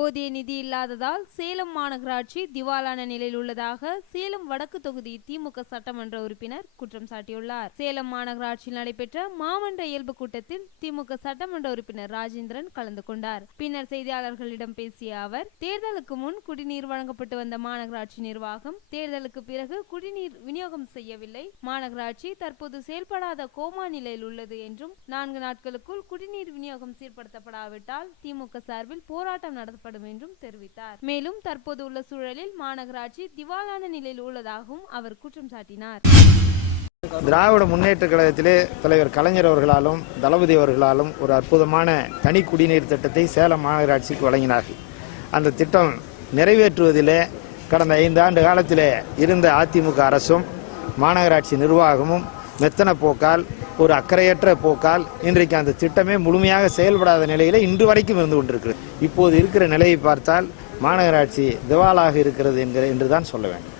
போதிய நிதி இல்லாததால் சேலம் மாநகராட்சி திவாலான நிலையில் உள்ளதாக சேலம் வடக்கு தொகுதி திமுக சட்டமன்ற உறுப்பினர் குற்றம் சாட்டியுள்ளார். சேலம் மாநகராட்சியில் நடைபெற்ற மாமன்ற இயல்பு கூட்டத்தில் திமுக சட்டமன்ற உறுப்பினர் ராஜேந்திரன் கலந்து கொண்டார். பின்னர் செய்தியாளர்களிடம் பேசிய அவர், தேர்தலுக்கு முன் குடிநீர் வழங்கப்பட்டு வந்த மாநகராட்சி நிர்வாகம் தேர்தலுக்கு பிறகு குடிநீர் விநியோகம் செய்யவில்லை. மாநகராட்சி தற்போது செயல்படாத கோமா நிலையில் உள்ளது என்றும் 4 நாட்களுக்குள் குடிநீர் விநியோகம் சீர்படுத்தப்படாவிட்டால் திமுக சார்பில் போராட்டம் நடத்தப்படும் என்றும் தெரிவித்தார். மேலும் தற்போது உள்ள சூழலில் மாநகராட்சி திவாலான நிலையில் உள்ளதாகவும் அவர் குற்றம் சாட்டினார். திராவிட முன்னேற்ற கழகத்திலே தலைவர் கலைஞர் அவர்களாலும் தளபதி அவர்களாலும் ஒரு அற்புதமான தனி குடிநீர் திட்டத்தை சேலம் மாநகராட்சிக்கு வழங்கினார்கள். அந்த திட்டம் நிறைவேற்றுவதிலே கடந்த 5 ஆண்டு காலத்திலே இருந்த அதிமுக அரசும் மாநகராட்சி நிர்வாகமும் மெத்தன போக்கால், ஒரு அக்கறையற்ற போக்கால் இன்றைக்கு அந்த திட்டமே முழுமையாக செயல்படாத நிலையில இன்று வரைக்கும் இருந்து கொண்டிருக்கிறது. இப்போது இருக்கிற நிலையை பார்த்தால் மாநகராட்சி திவாலாக இருக்கிறது என்றுதான் சொல்ல வேண்டும்.